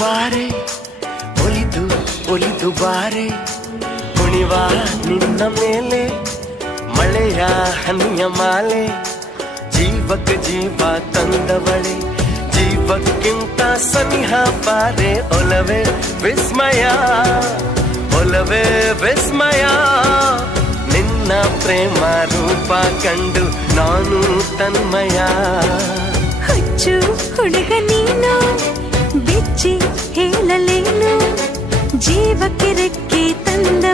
ಬಾರೆ ಒಲಿದು ಒಲಿದು ಬಾರೆ ಕುಣಿವ ನಿನ್ನ ಮೇಲೆ ಮಳೆಯ ಹನಿಯ ಮಾಲೆ ಜೀವಕ್ಕೆ ಜೀವ ತಂದವಳೆ ಜೀವಕ್ಕಿಂತ ಸನಿಹ ಬಾರೆ ಒಲವೇ ವಿಸ್ಮಯ ಒಲವೇ ವಿಸ್ಮಯ ನಿನ್ನ ಪ್ರೇಮ ರೂಪ ಕಂಡು ನಾನು ತನ್ಮಯ ಹುಚ್ಚು ಹುಡುಗ ನೀನು ಬಿಚ್ಚಿ ಹೇಳಲೇನು ಜೀವಕ್ಕೆ ರೆಕ್ಕೆ ತಂದ